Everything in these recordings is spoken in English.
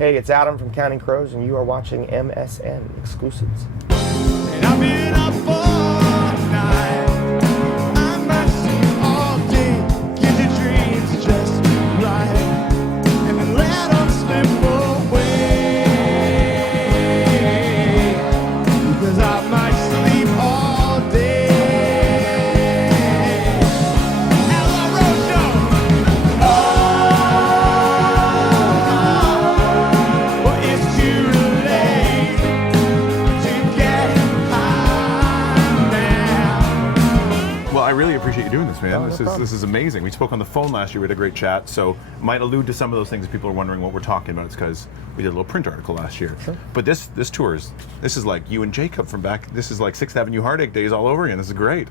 Hey, it's Adam from Counting Crows, and you are watching MSN Exclusives. And I've been up all night. I'm resting all day. Get your dreams just right. And then let them slip away. Because I might sleep all day. Ella Rose Show. Well, it's too late to get high now. Well, I really appreciate you doing this, man. Oh, no problem. This is amazing. We spoke on the phone last year. We had a great chat, so might allude to some of those things if people are wondering what we're talking about. It's because we did a little print article last year. Sure. But this tour this is like you and Jacob from back. This is like 6th Avenue Heartache days all over again. This is great.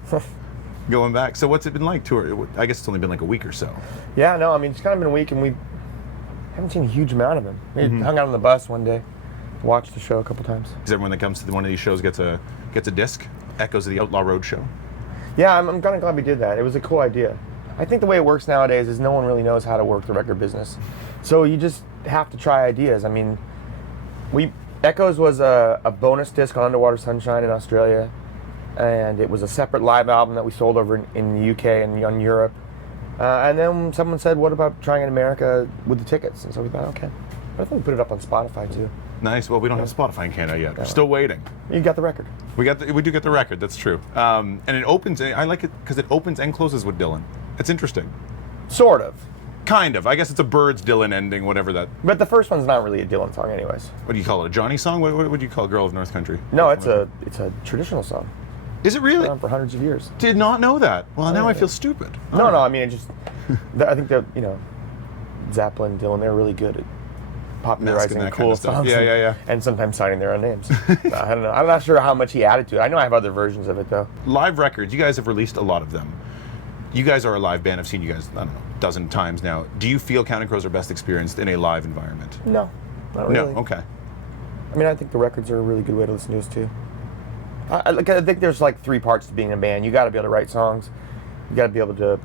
Going back. So what's it been like tour? I guess it's only been like a week or so. Yeah, no, I mean, it's kind of been a week, and we haven't seen a huge amount of him. We hung out on the bus one day, watched the show a couple times. Because everyone that comes to one of these shows gets a disc. Echoes of the Outlaw Road show. Yeah, I'm kind of glad we did that. It was a cool idea. I think the way it works nowadays is no one really knows how to work the record business. So you just have to try ideas. I mean, Echoes was a bonus disc on Underwater Sunshine in Australia, and it was a separate live album that we sold over in the UK and in Europe. And then someone said, what about trying in America with the tickets? And so we thought, okay. I think we put it up on Spotify too. Nice. Well, we don't have Spotify in Canada yet. We're still waiting. You got the record. We do get the record. That's true. And it opens. I like it because it opens and closes with Dylan. It's interesting. Sort of. Kind of. I guess it's a Birds Dylan ending, whatever that. But the first one's not really a Dylan song anyways. What do you call it? A Johnny song? What would you call Girl of North Country? No, it's a traditional song. Is it really? Been on for hundreds of years. Did not know that. Well, now yeah. I feel stupid. No, I mean, it just, I think that, Zeppelin, Dylan, they're really good at popularizing that cool kind of stuff. songs. Yeah. And sometimes signing their own names. I don't know. I'm not sure how much he added to it. I know I have other versions of it, though. Live records. You guys have released a lot of them. You guys are a live band. I've seen you guys, I don't know, a dozen times now. Do you feel Counting Crows are best experienced in a live environment? No, not really. No. Okay. I mean, I think the records are a really good way to listen to us, too. I think there's like 3 parts to being in a band. You got to be able to write songs, you got to be able to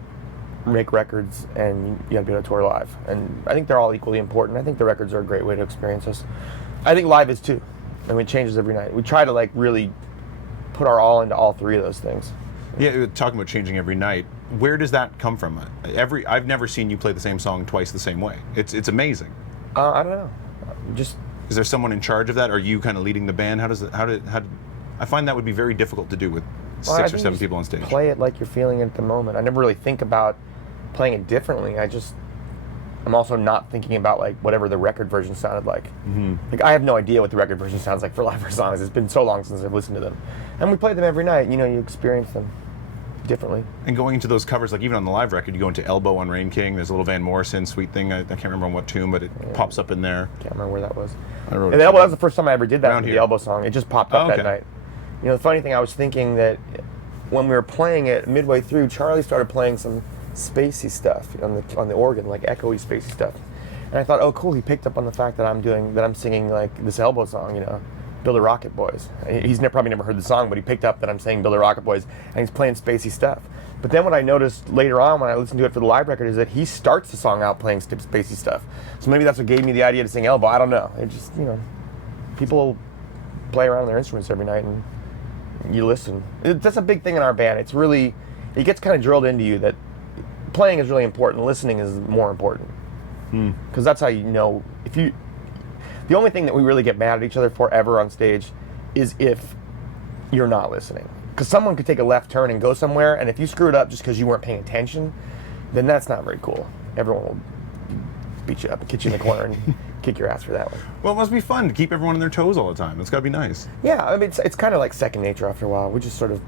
make records, and you got to be able to tour live. And I think they're all equally important. I think the records are a great way to experience us. I think live is too. I mean, it changes every night. We try to like really put our all into all 3 of those things. Yeah, talking about changing every night. Where does that come from? I've never seen you play the same song twice the same way. It's amazing. I don't know. Just is there someone in charge of that? Are you kind of leading the band? How did I find that would be very difficult to do with 6 or 7 people on stage. Play it like you're feeling it at the moment. I never really think about playing it differently. I'm also not thinking about like whatever the record version sounded like. Mm-hmm. Like I have no idea what the record version sounds like for live songs. It's been so long since I've listened to them, and we play them every night. You experience them differently. And going into those covers, like even on the live record, you go into Elbow on Rain King. There's a little Van Morrison Sweet Thing. I can't remember on what tune, but it pops up in there. Can't remember where that was. I wrote and it. Elbow, that was the first time I ever did that. Around with here. The Elbow song. It just popped up that night. The funny thing, I was thinking that when we were playing it midway through, Charlie started playing some spacey stuff on the organ, like echoey spacey stuff. And I thought, oh cool, he picked up on the fact that I'm singing like this Elbow song, Build a Rocket Boys. He's probably never heard the song, but he picked up that I'm saying Build a Rocket Boys, and he's playing spacey stuff. But then what I noticed later on when I listened to it for the live record is that he starts the song out playing spacey stuff. So maybe that's what gave me the idea to sing Elbow. I don't know. It just, people play around with their instruments every night and you listen. That's a big thing in our band. It gets kind of drilled into you that playing is really important. Listening is more important. Because that's how the only thing that we really get mad at each other for ever on stage is if you're not listening. Because someone could take a left turn and go somewhere, and if you screw it up just because you weren't paying attention, then that's not very cool. Everyone will beat you up and kick you in the corner and kick your ass for that one. Well, it must be fun to keep everyone on their toes all the time. It's got to be nice. Yeah, I mean, it's kind of like second nature after a while. We're just sort of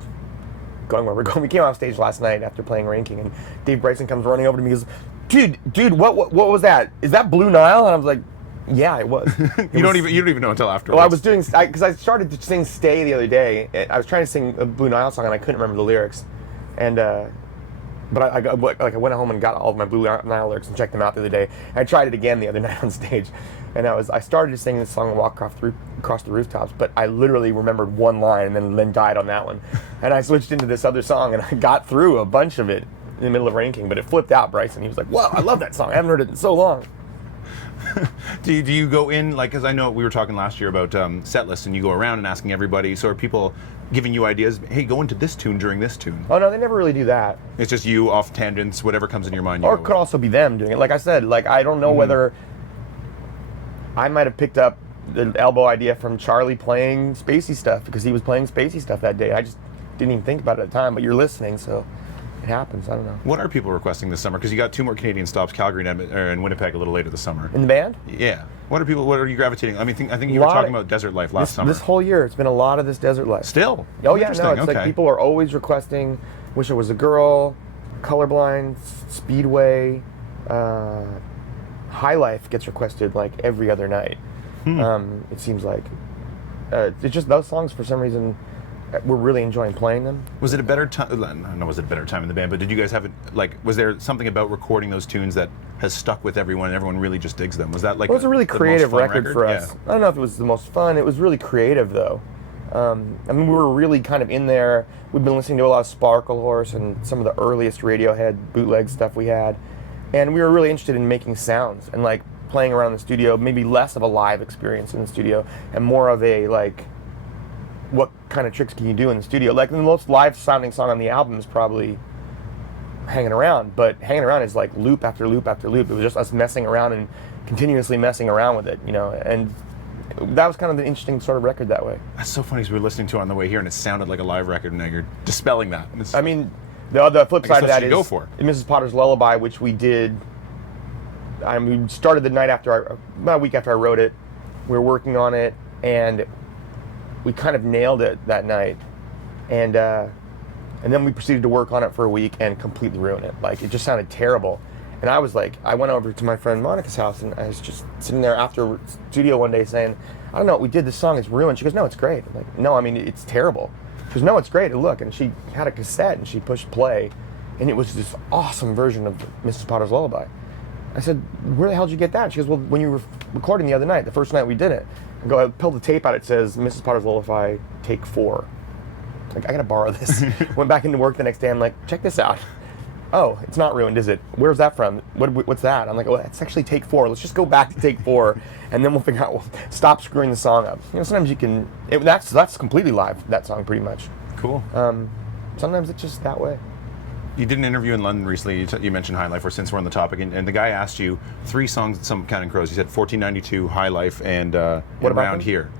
going where we're going. We came off stage last night after playing Rain King, and Dave Bryson comes running over to me and goes, dude, what was that? Is that Blue Nile? And I was like, yeah, it was. You don't even know until afterwards. Well, I was doing, because I started to sing Stay the other day. I was trying to sing a Blue Nile song, and I couldn't remember the lyrics. And, but I went home and got all of my Blue Nile lyrics and checked them out the other day. And I tried it again the other night on stage. And I started to sing this song and walk across the rooftops, but I literally remembered one line and then died on that one. And I switched into this other song, and I got through a bunch of it in the middle of Rain King, but it flipped out Bryson. He was like, wow, I love that song. I haven't heard it in so long. Do you go in, like, because I know we were talking last year about set lists, and you go around and asking everybody, so are people giving you ideas, hey, go into this tune during this tune? Oh, no, they never really do that. It's just you off tangents, whatever comes in your mind. Or it could also be them doing it. Like I said, like, I don't know whether I might have picked up the elbow idea from Charlie playing Spacey stuff because he was playing Spacey stuff that day. I just didn't even think about it at the time, but you're listening, so it happens. I don't know. What are people requesting this summer? Because you got 2 more Canadian stops, Calgary and Winnipeg a little later this summer. In the band? Yeah. What are you gravitating? I mean, I think you were talking about Desert Life last summer. This whole year, it's been a lot of this Desert Life. Still? Oh, yeah, no, it's okay. like people are always requesting Wish I Was a Girl, Colorblind, Speedway, High Life gets requested like every other night. It seems like. It's just those songs, for some reason, we're really enjoying playing them. Was it a better time? I don't know, was it a better time in the band, but did you guys have it, like, was there something about recording those tunes that has stuck with everyone and everyone really just digs them? Was that like it was a really creative record for us. Yeah. I don't know if it was the most fun. It was really creative, though. I mean, we were really kind of in there. We've been listening to a lot of Sparkle Horse and some of the earliest Radiohead bootleg stuff we had. And we were really interested in making sounds and, like, playing around the studio, maybe less of a live experience in the studio and more of a, like, what kind of tricks can you do in the studio? Like, the most live-sounding song on the album is probably Hanging Around, but Hanging Around is like loop after loop after loop. It was just us messing around and continuously messing around with it, you know, and that was kind of an interesting sort of record that way. That's so funny, because we were listening to it on the way here, and it sounded like a live record, and now you're dispelling that. I mean, the flip side of that is go for. Mrs. Potter's Lullaby, which we did, we started the night after, about a week after I wrote it. We were working on it, and we kind of nailed it that night, and then we proceeded to work on it for a week and completely ruin it. Like, it just sounded terrible. And I was like, I went over to my friend Monica's house, and I was just sitting there after studio one day saying, I don't know, we did this song, it's ruined. She goes, no, it's great. I'm like, no, I mean, it's terrible. She goes, no, it's great. And look, and she had a cassette, and she pushed play, and it was this awesome version of Mrs. Potter's Lullaby. I said, where the hell did you get that? She goes, well, when you were recording the other night, the first night we did it. I pulled the tape out, it says, Mrs. Potter's Lullaby, take 4. Like, I gotta borrow this. Went back into work the next day, I'm like, check this out. Oh, it's not ruined, is it? Where's that from? What's that? I'm like, oh, it's actually take 4. Let's just go back to take 4, and then we'll figure out, stop screwing the song up. You know, sometimes you can, that's completely live, that song, pretty much. Cool. Sometimes it's just that way. You did an interview in London recently. You mentioned High Life, or since we're on the topic, and the guy asked you 3 songs, some Counting Crows. He said 1492, High Life, and Around Here.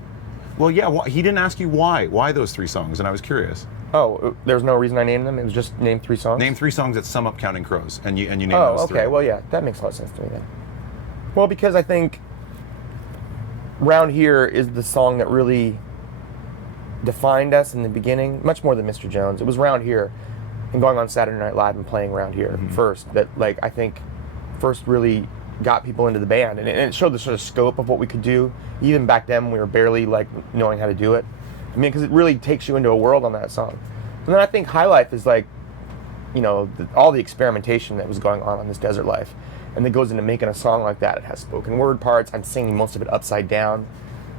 Well, yeah, he didn't ask you why those 3 songs, and I was curious. Oh, there's no reason I named them? It was just name 3 songs? Name 3 songs that sum up Counting Crows, and you name those 3. Oh, okay, well, yeah, that makes a lot of sense to me then. Well, because I think Round Here is the song that really defined us in the beginning, much more than Mr. Jones. It was Round Here, and going on Saturday Night Live and playing Round Here first, that, like, I think first really got people into the band, and it showed the sort of scope of what we could do. Even back then, we were barely, like, knowing how to do it. I mean, because it really takes you into a world on that song. And then I think High Life is like, you know, all the experimentation that was going on this Desert Life, and that goes into making a song like that. It has spoken word parts. I'm singing most of it upside down.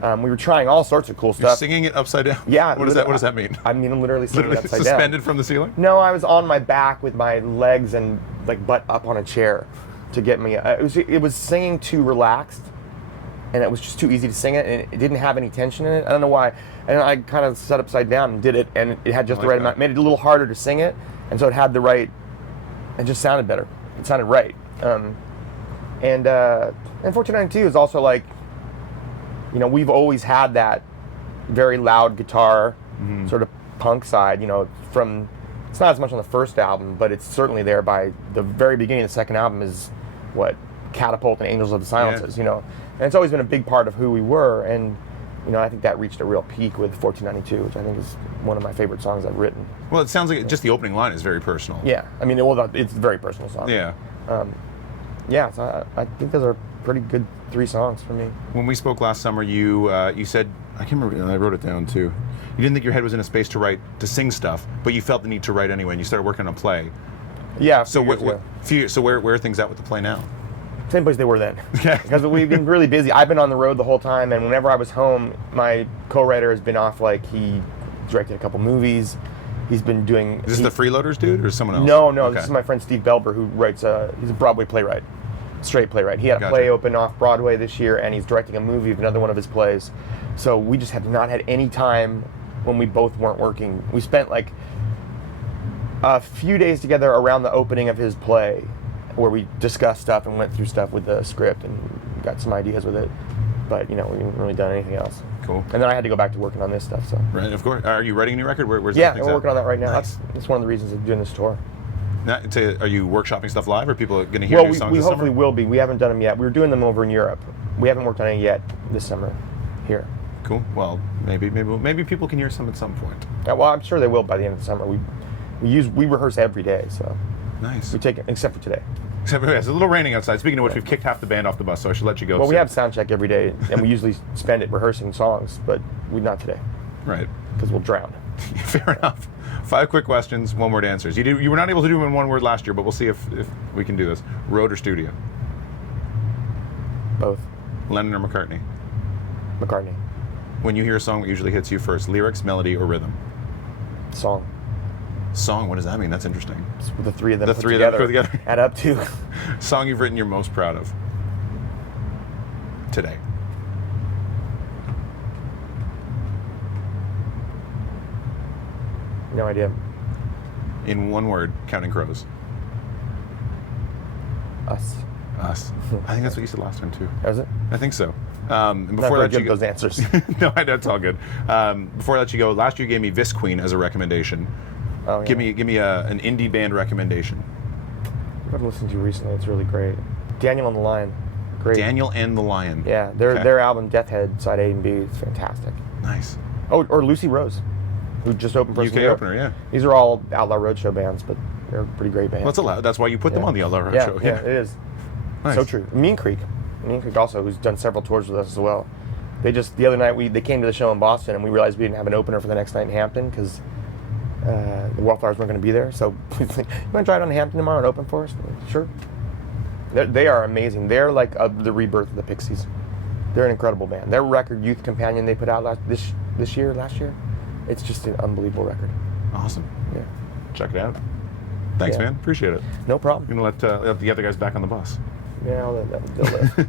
We were trying all sorts of cool stuff. You're singing it upside down? Yeah. What does that mean? I mean, I'm literally singing it upside down. Suspended from the ceiling? No, I was on my back with my legs and, like, butt up on a chair to get me. It was singing too relaxed, and it was just too easy to sing it, and it didn't have any tension in it. I don't know why. And I kind of sat upside down and did it, and it had just the right amount. Made it a little harder to sing it, and so it had the right. It just sounded better. It sounded right. And 1492 is also like, you know, we've always had that very loud guitar, sort of punk side. You know, from it's not as much on the first album, but it's certainly there by the very beginning of the second album. Is what Catapult and Angels of the Silences. You know, and it's always been a big part of who we were, and you know, I think that reached a real peak with 1492, which I think is one of my favorite songs I've written. Well, it sounds like just the opening line is very personal. Yeah, I mean, it's a very personal song. Yeah. Yeah, so I think those are pretty good 3 songs for me. When we spoke last summer, you said, I can't remember, and I wrote it down too. You didn't think your head was in a space to sing stuff, but you felt the need to write anyway, and you started working on a play. Yeah. So where are things at with the play now? Same place they were then. Because we've been really busy. I've been on the road the whole time, and whenever I was home, my co-writer has been off. Like, he directed a couple movies. He's been doing. Is this the Freeloaders dude or someone else? No, okay. This is my friend Steve Belber, who writes. He's a Broadway playwright. straight playwright. He had a play open off Broadway this year, and he's directing a movie of another one of his plays. So we just have not had any time when we both weren't working. We spent like a few days together around the opening of his play, where we discussed stuff and went through stuff with the script and got some ideas with it. But, we haven't really done anything else. Cool. And then I had to go back to working on this stuff. So. Right, of course. Are you writing a new record? Where's yeah, that we're working on that right now. Nice. That's one of the reasons of doing this tour. Now, are you workshopping stuff live? Or are people going to hear new songs we this hopefully summer? will be. We haven't done them yet. We were doing them over in Europe. We haven't worked on it yet this summer here. Cool. Well, maybe people can hear some at some point. Yeah, well, I'm sure they will by the end of the summer. We rehearse every day, so nice. we take it, except for today. It's a little raining outside. Speaking of which, we've kicked half the band off the bus, so I should let you go. Well, we have sound check every day, and we usually spend it rehearsing songs, but not today. Right. Because we'll drown. Fair enough. 5 quick questions, 1-word answers. You were not able to do them in 1 word last year, but we'll see if we can do this. Road or studio? Both. Lennon or McCartney? McCartney. When you hear a song, what usually hits you first? Lyrics, melody, or rhythm? Song. Song, what does that mean? That's interesting. It's the three of them. The put three together, of them put together. Add up to. Song you've written you're most proud of? Today. No idea. In 1 word, Counting Crows. Us. Us. I think that's what you said last time too. Was it? I think so. And I'm before not I let you give go, those answers. no, I know it's all good. Before I let you go, last year you gave me Vis Queen as a recommendation. Oh, yeah. Give me an indie band recommendation. I've listened to recently. It's really great. Daniel and the Lion. Great. Daniel and the Lion. Yeah, their album Death Head Side A and B is fantastic. Nice. Oh, or Lucy Rose, who just opened for us in UK Europe. opener, yeah. These are all Outlaw Roadshow bands, but they're pretty great bands. Well, it's allowed. That's why you put them on the Outlaw yeah, Roadshow. Yeah, it is. Nice. So true. Mean Creek also, who's done several tours with us as well. The other night they came to the show in Boston, and we realized we didn't have an opener for the next night in Hampton because the Wallflowers weren't going to be there. So we was like, you want to drive down to Hampton tomorrow and open for us? Like, sure. They are amazing. They're like the rebirth of the Pixies. They're an incredible band. Their record, Youth Companion, they put out last year, it's just an unbelievable record. Awesome. Yeah. Check it out. Thanks, Yeah. man. Appreciate it. No problem. I'm going to let the other guys back on the bus. Yeah, I'll let that.